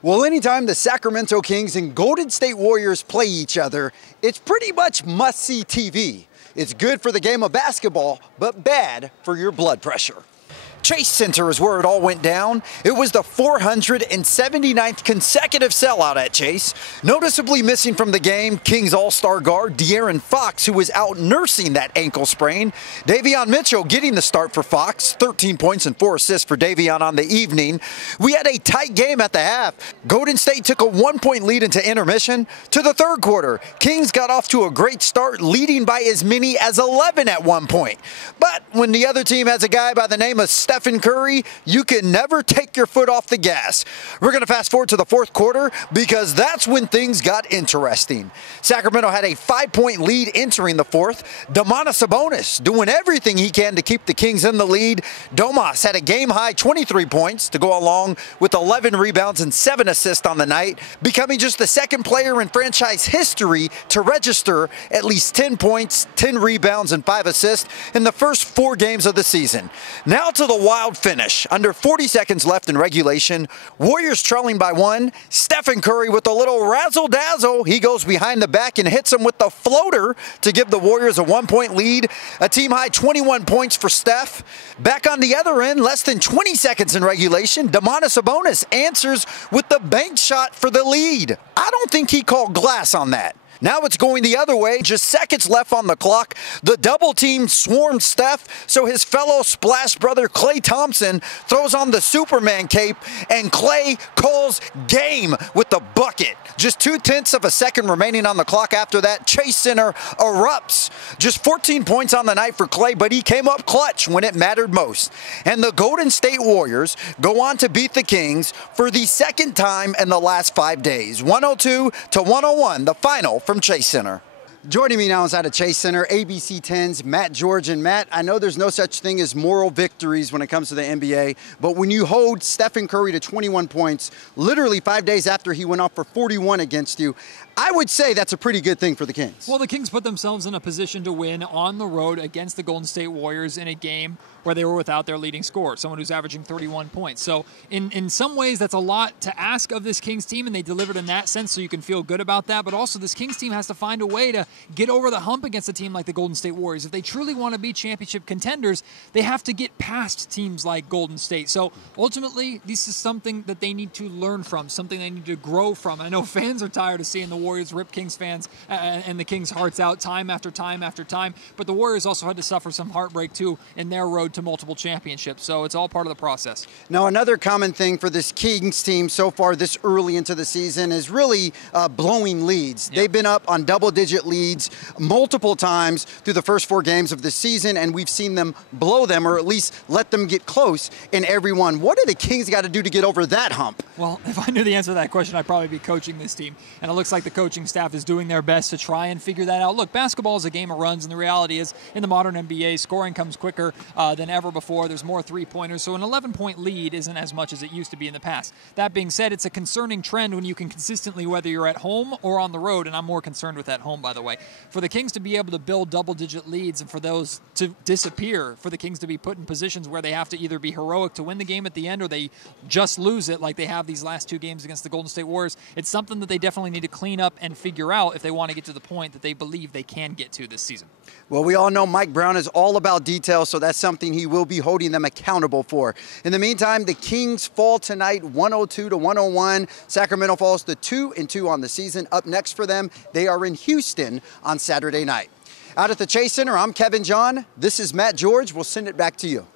Well, anytime the Sacramento Kings and Golden State Warriors play each other, it's pretty much must-see TV. It's good for the game of basketball, but bad for your blood pressure. Chase Center is where it all went down. It was the 479th consecutive sellout at Chase. Noticeably missing from the game, Kings all-star guard De'Aaron Fox, who was out nursing that ankle sprain. Davion Mitchell getting the start for Fox, 13 points and 4 assists for Davion on the evening. We had a tight game at the half. Golden State took a 1-point lead into intermission. To the third quarter, Kings got off to a great start, leading by as many as 11 at one point. But when the other team has a guy by the name of Stephen Curry, you can never take your foot off the gas. We're going to fast forward to the fourth quarter because that's when things got interesting. Sacramento had a 5-point lead entering the fourth. Domantas Sabonis doing everything he can to keep the Kings in the lead. Domas had a game-high 23 points to go along with 11 rebounds and 7 assists on the night, becoming just the second player in franchise history to register at least 10 points, 10 rebounds, and 5 assists in the first 4 games of the season. Now to the wild finish. Under 40 seconds left in regulation, Warriors trailing by 1. Stephen Curry with a little razzle-dazzle. He goes behind the back and hits him with the floater to give the Warriors a 1-point lead. A team-high 21 points for Steph. Back on the other end, less than 20 seconds in regulation, Domantas Sabonis answers with the bank shot for the lead. I don't think he called glass on that. Now it's going the other way, just seconds left on the clock. The double team swarmed Steph, so his fellow Splash brother Klay Thompson throws on the Superman cape, and Klay calls game with the bucket. Just 0.2 of a second remaining on the clock after that, Chase Center erupts. Just 14 points on the night for Klay, but he came up clutch when it mattered most. And the Golden State Warriors go on to beat the Kings for the second time in the last 5 days. 102-101, the final from Chase Center. Joining me now inside of Chase Center, ABC 10's Matt George. And Matt, I know there's no such thing as moral victories when it comes to the NBA, but when you hold Stephen Curry to 21 points, literally 5 days after he went off for 41 against you, I would say that's a pretty good thing for the Kings. Well, the Kings put themselves in a position to win on the road against the Golden State Warriors in a game where they were without their leading scorer, someone who's averaging 31 points. So in some ways, that's a lot to ask of this Kings team, and they delivered in that sense, so you can feel good about that. But also, this Kings team has to find a way to get over the hump against a team like the Golden State Warriors. If they truly want to be championship contenders, they have to get past teams like Golden State. So ultimately, this is something that they need to learn from, something they need to grow from. I know fans are tired of seeing the Warriors rip Kings fans and the Kings' hearts out time after time after time, but the Warriors also had to suffer some heartbreak too in their road to multiple championships, so it's all part of the process. Now, another common thing for this Kings team so far this early into the season is really blowing leads. Yep. They've been up on double-digit leads multiple times through the first 4 games of the season, and we've seen them blow them, or at least let them get close in every one. What do the Kings got to do to get over that hump? Well, if I knew the answer to that question, I'd probably be coaching this team, and it looks like the coaching staff is doing their best to try and figure that out. Look, basketball is a game of runs, and the reality is, in the modern NBA, scoring comes quicker than ever before. There's more three-pointers, so an 11-point lead isn't as much as it used to be in the past. That being said, it's a concerning trend when you can consistently, whether you're at home or on the road, and I'm more concerned with at home, by the way. For the Kings to be able to build double-digit leads and for those to disappear, for the Kings to be put in positions where they have to either be heroic to win the game at the end or they just lose it like they have these last 2 games against the Golden State Warriors, it's something that they definitely need to clean up and figure out if they want to get to the point that they believe they can get to this season. Well, we all know Mike Brown is all about details, so that's something he will be holding them accountable for. In the meantime, the Kings fall tonight 102-101. Sacramento falls to 2-2 on the season. Up next for them, they are in Houston on Saturday night. Out at the Chase Center, I'm Kevin John. This is Matt George. We'll send it back to you.